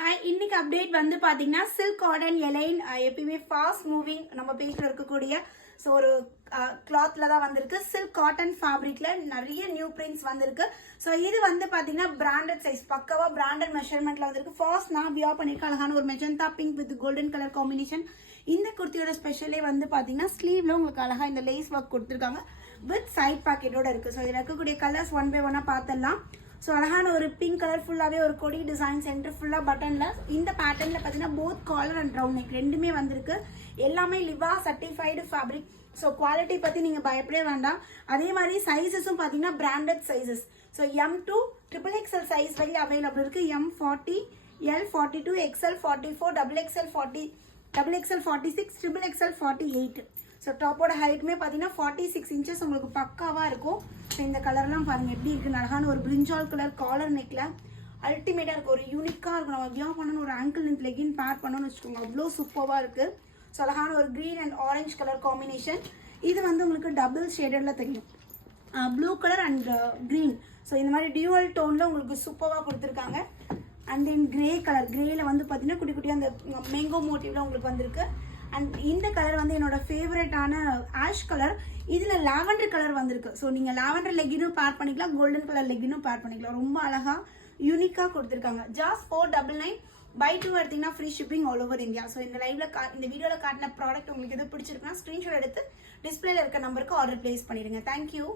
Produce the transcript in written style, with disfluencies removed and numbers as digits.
Hi, இன்னைக்கு update வந்து பார்த்தீங்கன்னா சில்க் காட்டன் எலைன் எப்பயுமே ஃபாஸ்ட் மூவிங் நம்ம பேஜில் இருக்கக்கூடிய ஸோ ஒரு கிளாத்தில் தான் வந்திருக்கு. சில்க் காட்டன் ஃபேப்ரிக்ல நிறைய நியூ பிரிண்ட்ஸ் வந்திருக்கு. ஸோ இது வந்து பார்த்தீங்கன்னா பிராண்டட் சைஸ், பக்கவா பிராண்டட் மெஷர்மெண்ட்ல வந்திருக்கு. ஃபர்ஸ்ட் நான் வியர் பண்ணியிருக்க அழகான ஒரு magenta pink with golden colour combination. இந்த குர்த்தியோட ஸ்பெஷலே வந்து பார்த்தீங்கன்னா ஸ்லீவ்ல உங்களுக்கு அழகா இந்த லேஸ் ஒர்க் கொடுத்துருக்காங்க வித் சைட் பாக்கெட்டோட இருக்கு. ஸோ இதில் இருக்கக்கூடிய கலர்ஸ் ஒன் பை ஒன்னா பார்த்துடலாம். ஸோ அழகான ஒரு பிங்க் கலர் ஃபுல்லாகவே ஒரு கொடி டிசைன் சென்டர் ஃபுல்லாக பட்டனில் இந்த பேட்டர்னில் பார்த்தீங்கன்னா both collar and round neck ரெண்டுமே வந்திருக்கு. எல்லாமே Liva certified fabric. So quality பற்றி நீங்கள் பயப்படவே வேண்டாம். அதே மாதிரி சைஸஸும் பார்த்தீங்கன்னா branded sizes. So M2 XXL size வரை அவைலபிள் இருக்குது. M40, L42, XL44, XXL 40, XXL 46, XXL 48. So டாப்போட ஹைட்டுமே பார்த்தீங்கன்னா 46 இன்ச்சஸ் உங்களுக்கு பக்காவாக இருக்கும். ஸோ இந்த கலர்லாம் பாருங்கள் எப்படி இருக்குன்னு. அழகான ஒரு பிரிஞ்சால் கலர் காலர் நெக்கில் அல்டிமேட்டாக இருக்குது. ஒரு யூனிக்காக இருக்கும். நம்ம வியர் பண்ணணும், ஒரு ஆங்கிள் லென்த் லெகின் பேர் பண்ணணும்னு வச்சுக்கோங்க, அவ்வளோ சூப்பராக இருக்குது. ஸோ அழகான ஒரு green and orange colour combination. இது வந்து உங்களுக்கு டபுள் ஷேடடில் தெரியும், blue colour and green. So இந்த மாதிரி டியூவல் டோனில் உங்களுக்கு சூப்பராக கொடுத்துருக்காங்க. அண்ட் தென் கிரே கலர், கிரேயில் வந்து பார்த்தீங்கன்னா குட்டி குட்டியாக அந்த மேங்கோ மோட்டிவ்ல உங்களுக்கு வந்திருக்கு. அண்ட் இந்த கலர் வந்து என்னோட ஃபேவரட்டான ஆஷ் கலர். இதில் லாவெண்டர் கலர் வந்திருக்கு. ஸோ நீங்கள் லாவெண்டர் லெகினும் பேர் பண்ணிக்கலாம், கோல்டன் கலர் லெகினும் பேர் பண்ணிக்கலாம். ரொம்ப அழகாக யூனிக்காக கொடுத்துருக்காங்க. ஜாஸ்ட் 499. பை 2 எடுத்தீங்கன்னா free shipping all over India. So இந்த இந்த வீடியோவில் காட்டின ப்ராடக்ட் உங்களுக்கு எது பிடிச்சிருக்குன்னா ஸ்க்ரீன்ஷாட் எடுத்து டிஸ்பிளேல இருக்க நம்பருக்கு ஆர்டர் பிளேஸ் பண்ணிடுங்க. தேங்க்யூ.